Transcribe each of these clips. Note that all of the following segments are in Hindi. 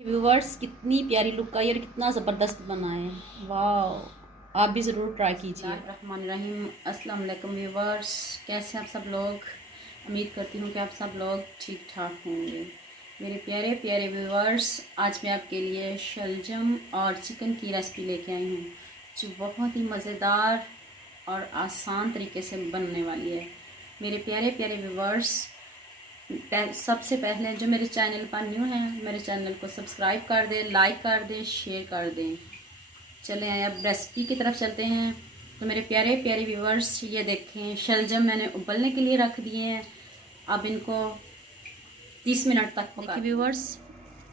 व्यूवर्स, कितनी प्यारी लुक आई और कितना ज़बरदस्त बना है। वाह, आप भी ज़रूर ट्राई कीजिए। रहमानिर्रहीम। अस्सलाम वालेकुम व्यूवर्स, कैसे आप सब लोग। उम्मीद करती हूँ कि आप सब लोग ठीक ठाक होंगे। मेरे प्यारे प्यारे व्यूवर्स, आज मैं आपके लिए शलजम और चिकन की रेसिपी लेके आई हूँ, जो बहुत ही मज़ेदार और आसान तरीके से बनने वाली है। मेरे प्यारे प्यारे व्यूवर्स, सबसे पहले जो मेरे चैनल पर न्यू हैं, मेरे चैनल को सब्सक्राइब कर दें, लाइक कर दें, शेयर कर दें। चलें अब रेसिपी की तरफ चलते हैं। तो मेरे प्यारे प्यारे व्यूवर्स, ये देखें शलजम मैंने उबलने के लिए रख दिए हैं। अब इनको 30 मिनट तक पका। देखिए व्यूवर्स,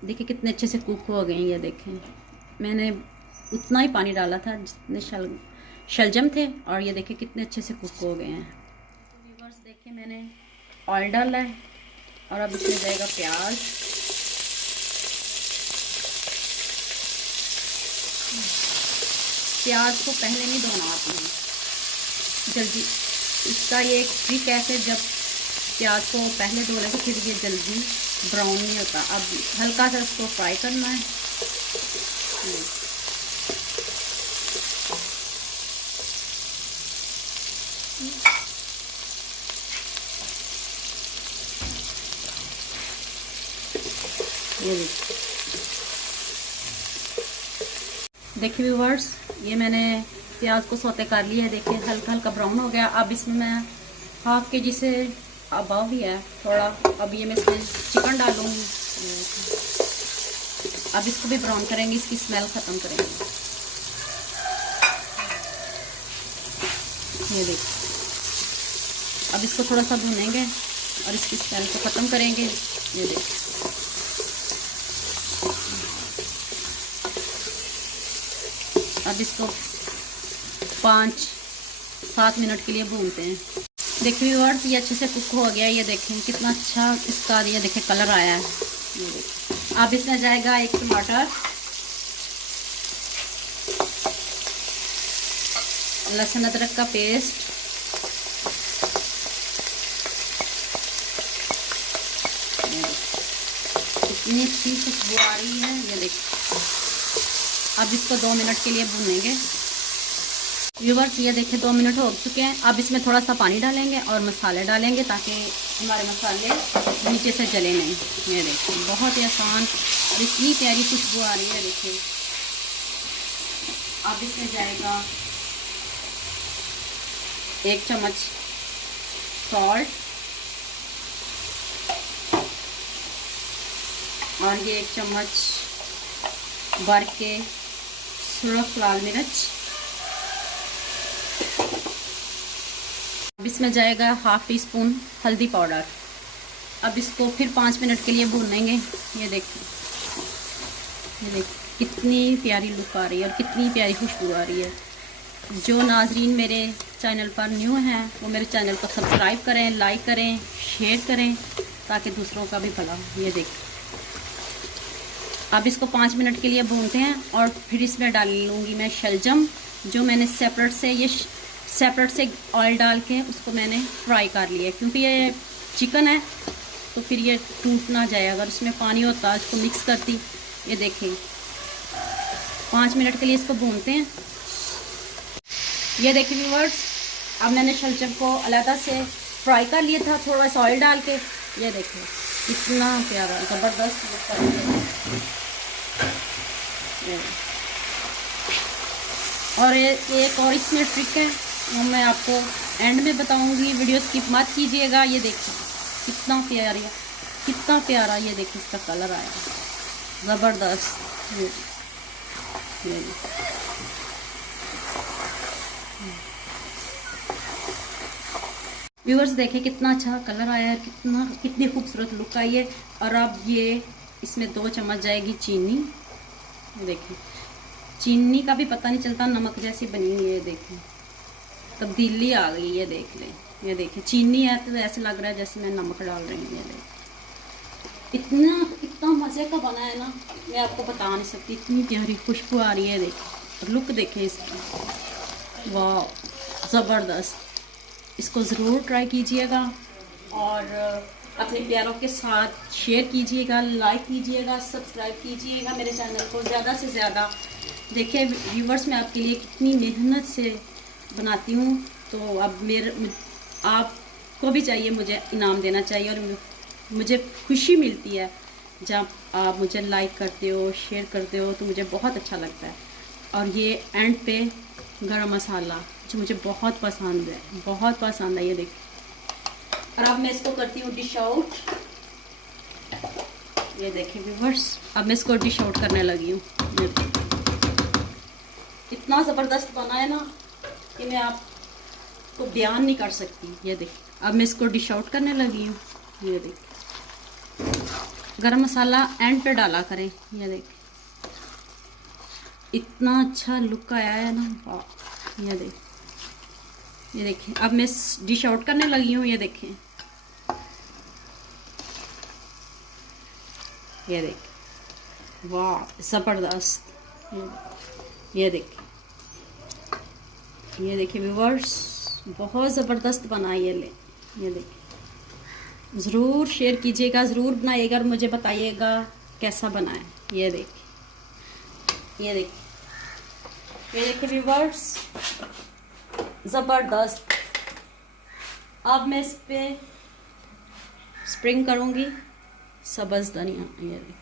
देखिए कितने अच्छे से कुक हो गए हैं। ये देखें, मैंने उतना ही पानी डाला था जितने शलजम थे, और ये देखिए कितने अच्छे से कुक हो गए हैं। तो व्यूवर्स देखिए, मैंने ऑयल डाला है और अब इसमें जाएगा प्याज। प्याज को पहले नहीं धोना आपने, जल्दी। इसका ये एक ट्रिक है कि जब प्याज को पहले धो लें तो फिर ये जल्दी ब्राउन नहीं होता। अब हल्का सा इसको फ्राई करना है। ये देखिए व्यूवर्स, ये मैंने प्याज को सौते कर लिया है। देखिए हल्का हल्का ब्राउन हो गया। अब इसमें मैं हाफ के जी से अबव ही है थोड़ा। अब ये मैं इसमें चिकन डालूंगी। अब इसको भी ब्राउन करेंगे, इसकी स्मेल ख़त्म करेंगे। ये देखिए, अब इसको थोड़ा सा भूनेंगे और इसकी स्मेल को ख़त्म करेंगे। ये देखिए, अब इसको 5-7 मिनट के लिए भूनते हैं। देखिए व्यूअर्स, ये अच्छे से कुक हो गया। ये देखें कितना अच्छा इसका ये देखें कलर आया है। ये देखें, अब इसमें जाएगा 1 टमाटर, लहसुन अदरक का पेस्ट, इतनी अच्छी खुशबू आ रही है। ये देखिए, अब इसको 2 मिनट के लिए भूनेंगे। व्यूवर्स, ये देखिए 2 मिनट हो चुके हैं। अब इसमें थोड़ा सा पानी डालेंगे और मसाले डालेंगे ताकि हमारे मसाले नीचे से जले नहीं। ये देखिए, बहुत ही आसान और इतनी प्यारी खुशबू आ रही है। देखिए, अब इसमें जाएगा 1 चम्मच सॉल्ट और ये 1 चम्मच भर के सुरख लाल मिर्च। अब इसमें जाएगा हाफ टी स्पून हल्दी पाउडर। अब इसको फिर 5 मिनट के लिए भूनेंगे। ये देखिए, ये देखिए कितनी प्यारी लुक आ रही है और कितनी प्यारी खुशबू आ रही है। जो नाजरीन मेरे चैनल पर न्यू हैं, वो मेरे चैनल को सब्सक्राइब करें, लाइक करें, शेयर करें, ताकि दूसरों का भी भला। ये देखिए, अब इसको 5 मिनट के लिए भूनते हैं और फिर इसमें डाल लूँगी मैं शलजम, जो मैंने सेपरेट से ऑयल डाल के उसको मैंने फ्राई कर लिया है। क्योंकि ये चिकन है तो फिर ये टूट ना जाए अगर उसमें पानी होता। इसको मिक्स करती। ये देखिए, 5 मिनट के लिए इसको भूनते हैं। ये देखिए व्यूअर्स, अब मैंने शलजम को अलग से फ्राई कर लिया था थोड़ा सा ऑयल डाल के। ये देखिए कितना प्यारा ज़बरदस्त लुक कर रही है। और एक और इसमें ट्रिक है, वो मैं आपको एंड में बताऊंगी। वीडियो स्किप मत कीजिएगा। ये देखिए कितना प्यारा ये देखिए इसका कलर आया, ज़बरदस्त। व्यूअर्स देखिए कितना अच्छा कलर आया है, कितनी खूबसूरत लुक आई है। और अब ये इसमें 2 चम्मच जाएगी चीनी। देखिए, चीनी का भी पता नहीं चलता, नमक जैसी बनी हुई है। देखिए तब्दीली आ गई। ये देख लें, ये देखिए चीनी है तो ऐसे लग रहा है जैसे मैं नमक डाल रही हूँ। ये देखिए इतना मज़े का बना है ना, मैं आपको बता नहीं सकती। इतनी प्यारी खुशबू आ रही है। देखिए लुक देखिए इसकी, वाह ज़बरदस्त। इसको ज़रूर ट्राई कीजिएगा और अपने प्यारों के साथ शेयर कीजिएगा, लाइक कीजिएगा, सब्सक्राइब कीजिएगा मेरे चैनल को ज़्यादा से ज़्यादा। देखिए व्यूवर्स, मैं आपके लिए कितनी मेहनत से बनाती हूँ, तो अब आपको भी चाहिए, मुझे इनाम देना चाहिए। और मुझे खुशी मिलती है जब आप मुझे लाइक करते हो, शेयर करते हो, तो मुझे बहुत अच्छा लगता है। और ये एंड पे गरम मसाला जो मुझे बहुत पसंद है, बहुत पसंद है, ये देखिए। और अब मैं इसको करती हूँ डिश आउट। ये देखिए व्यूवर्स, अब मैं इसको डिश आउट करने लगी हूँ। इतना ज़बरदस्त बना है ना कि मैं आपको बयान नहीं कर सकती। ये देखिए, अब मैं इसको डिश आउट करने लगी हूँ। ये देखिए, गरम मसाला एंड पे डाला करें। ये देखिए, इतना अच्छा लुक आया है ना, वाह। ये देखिए, अब मैं डिश आउट करने लगी हूँ। ये देखें, ये देखिए, वाह ज़बरदस्त। ये देखिए, ये देखिए व्यूवर्स, बहुत ज़बरदस्त बना ये देखिए। ज़रूर शेयर कीजिएगा, ज़रूर बनाइएगा और मुझे बताइएगा कैसा बना है। ये देखिए, ये देखिए, ये देखिए व्यूवर्स, ज़बरदस्त। अब मैं इस पे स्प्रिंग करूँगी सब्ज़ धनिया। ये देखिए,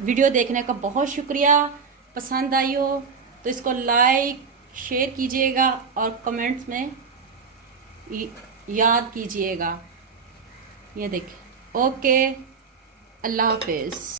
वीडियो देखने का बहुत शुक्रिया। पसंद आई हो तो इसको लाइक शेयर कीजिएगा और कमेंट्स में याद कीजिएगा। ये देखिए, ओके, अल्लाह हाफिज़।